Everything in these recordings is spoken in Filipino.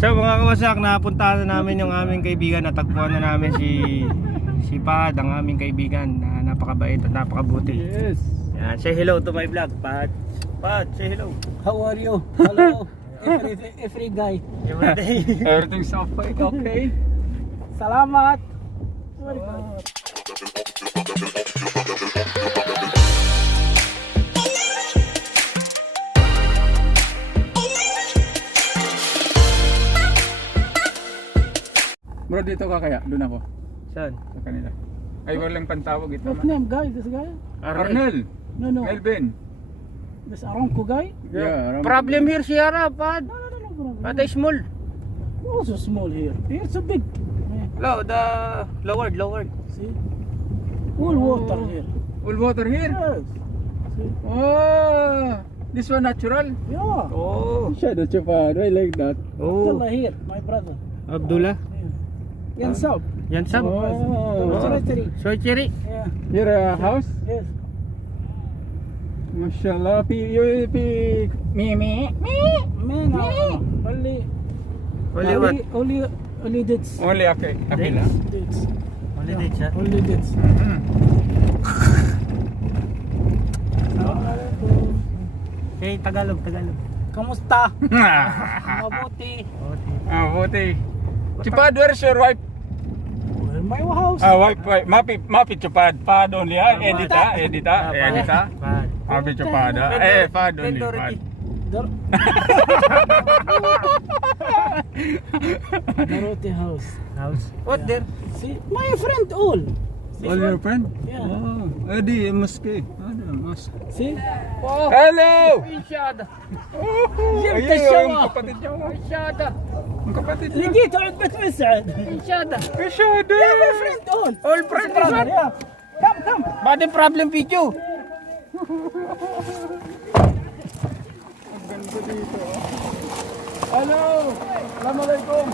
So mga kawasak, napuntahan na namin yung aming kaibigan. Natagpuan na namin si Pahad, ang aming kaibigan na napakabait at napakabuti. Yes. Yan, say hello to my vlog, Pahad. Pahad, say hello. How are you? Hello. every guy. Every day. Everything's okay. Okay. Salamat. Bro, dito ka kaya? Doon ako. Saan? Sa kanila. Ay, walang pantawag ito. What name, guy? This guy? Arnel. No. Melvin. This Aramco guy? Yeah. Problem here Sierra, Pahad. No problem. Pahad ay small. Also small here. Here's a big. Low, the lowered. See? All water here. All water here? Yes. See? Oh, this one natural? Yeah. Oh. Shadow Chupad, I like that. Oh. Abdullah here, my brother. Abdullah. Yeah. Yansab. Yan sab. Oh. Sorry. Soy cherry. Yeah. Your house? Yes. Mashallah, me. Me no. Only what? Only dates. Only okay. Okay lang. Dates. Only dates, ha? Only dates. Okay, Tagalog. Kamusta? Mabuti. Ah, buti. Chupad, where's your wife? Well, my house. Ah, wife. Mapi Chupad. Pad only ha? Edita. Pahad. Mapi Chupad ha? Pad only. Pad. Maruti house. What there? See, my friend all. All your friend? Yeah. Oh, edi maske. Ada mas. See? Oh. Hello. Insyada. Ayun, yung kapatid niyo. Insyada. Ang kapatid niyo. لقيته عند بيت مسعد. Insyada. Masyado. Yeah, my friend all. All friend is what? Yeah. Come. Bad problem video. Ang ganda dito. Hello. Assalamualaikum.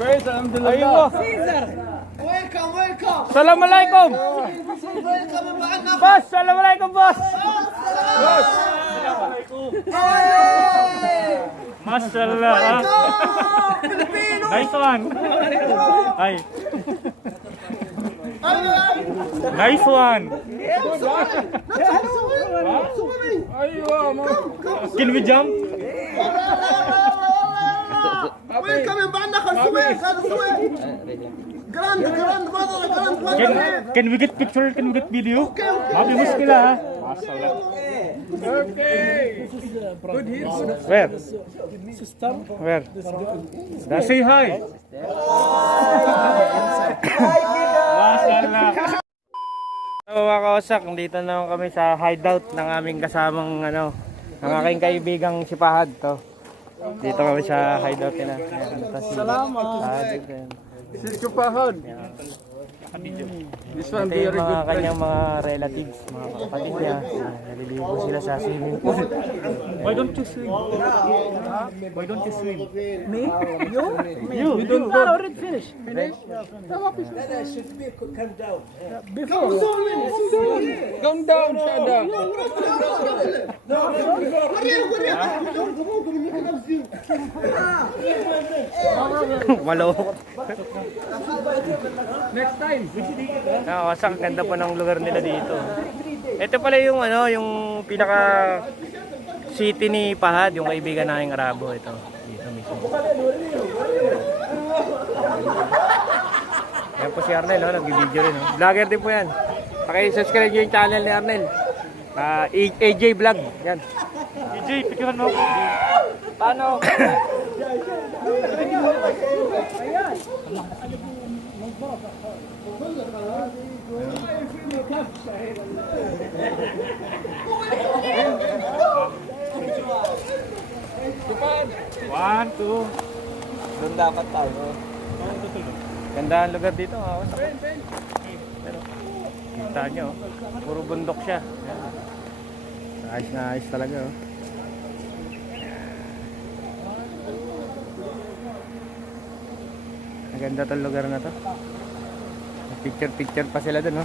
Guys, alhamdulillah. Ayun mo. Caesar. Assalamualaikum. Boss, assalamualaikum, boss. Masyaallah. Nice one. Hi. Nice one. Aywa, mo. Can we jump? Can we get picture? Can we get video? Mabi muskila ha. Okay. Good here. Where? Sister. Where? Say hi. Masyaallah. So mga kawasak, dito na kami sa hideout ng aming kasamang ng aking kaibigang si Pahad to. Dito kami sa hideout nila. Salamat. Si Chupahod. This one Ito yung very mga good. kanyang mga relatives, mga kapatid niya. Naliligo sila sa swimming pool. Why don't you swim? Why don't you swim? Me? You? You don't I already finished. Before. Calm down, Shada. Malo. Next time. Nakawasak, ganda po ng lugar nila dito. Ito pala yung yung pinaka city ni Pahad, yung kaibigan nating Arabo ito. Dito mismo. Yan po si Arnel, nag-video rin. Vlogger din po yan. Paki-subscribe yung channel ni Arnel. AJ Vlog. Yan. AJ, picturean mo ako. Paano? One, two. Doon dapat tayo. Ganda ang lugar dito. Pero, kita nyo, puro bundok siya. Ayos na ayos talaga. Ang ganda tong lugar na to. Picture pa sila dun.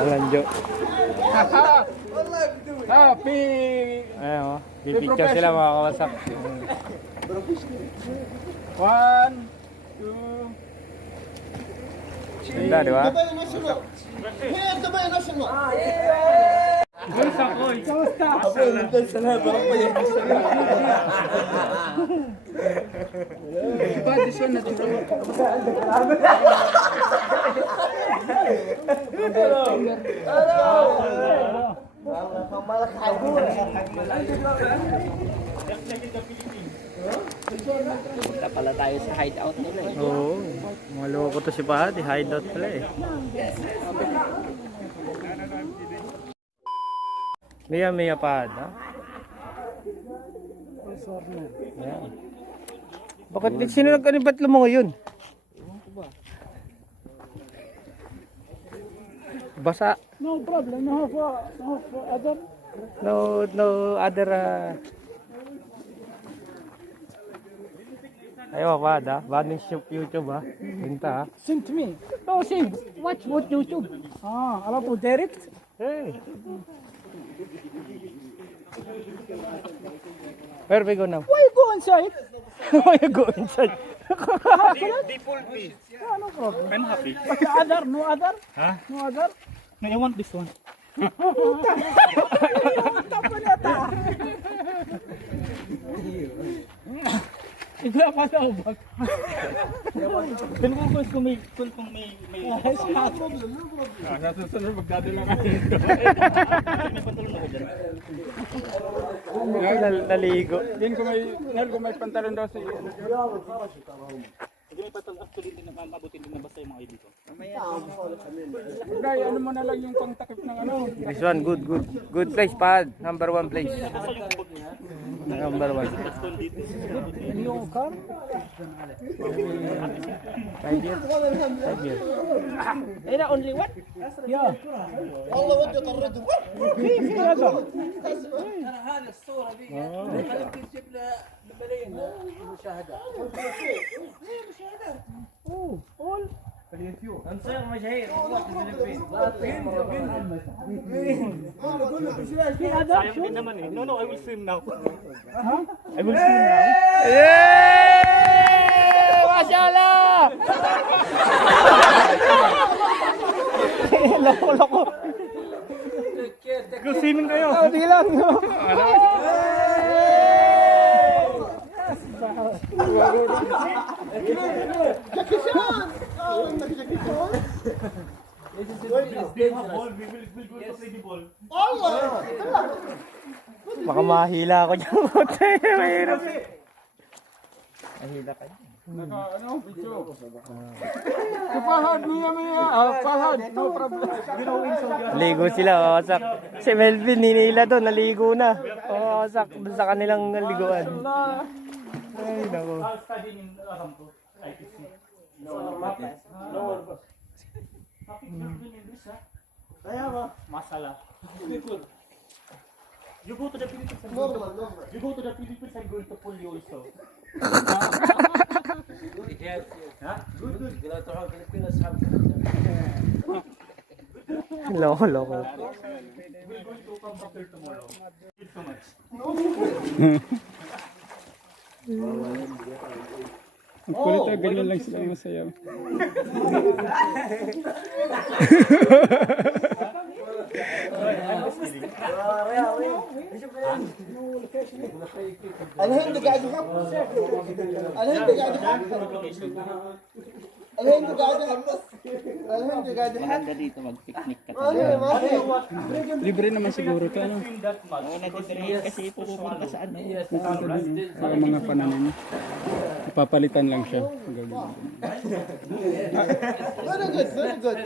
Alanjo. Happy! Ayan o. Pipicture sila mga kawasak. One, two, Ganda, di ba? Punta pala tayo sa hideout nila eh. Oo. Maloko to si Pahad. Hideout pala eh. Mia Pahad, ha? Ayan. Bakit sino nag-anibatlo mo ngayon? Basa. No problem. No for other. No other Ayo Pahad, ha? Vanish YouTube, ha? Binta, ha? Send to me. No, send. Watch what YouTube. Alam po direct. Hey. Where we go now? Why you go inside? Why you go inside? default me. Yeah, no problem. I'm happy. But the other, no other? Huh? No other? No, I want this one. Igla pa sa ubag. Kung may nasusunod magdadala ka dito. May pantalon ako dyan. Naligo. Din kung may pantalon daw sa iyo. Hindi may pantalon actually din nakamabutin din na basta yung mga dito. Gaya ano mo na lang yung pangtakip ng ano. This one, good place, Pahad. Number 1 place. Number 1. New car? 5 years. 5 years. Era only one? Yeah. Allah ودي طرد في هذا الصورة دي تجيب لها ببلايين مشاهدة قول نصير مشاهير في هذا شو No, I will swim now. I will see now. Yeah! Mashallah! Loko. Go swimming kayo. Hindi lang. Baka mahila ako dyan. Mahirap. Mahila ka dyan. Ano, video. Pahad, pahad, no problem. Ligo sila, kawasak. Si Melvin, hinila doon, naligo na. Kawasak, doon sa kanilang liguan. Ay, naku. Masala. You go to the Philippines. You go to the Philippines. I'm going to pull you also. Loko. Ang kulit na ganyan lang sila masayaw. الهند قاعد يحط الهند قاعد يحط الهند قاعد يحط الهند قاعد يحط Maganda dito mag-picnic ka. ما في Libre naman siguro ito, ano? Oo, nag-train kasi pupunta sa ano. Para mga pananim. Papalitan lang siya. very good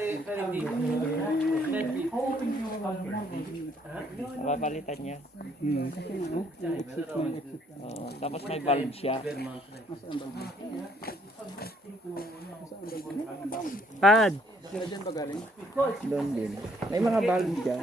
Napapalitan niya. Kasi ano? Exit na exit. Oo, tapos may valve siya. Pad. Doon din. May mga valve dyan.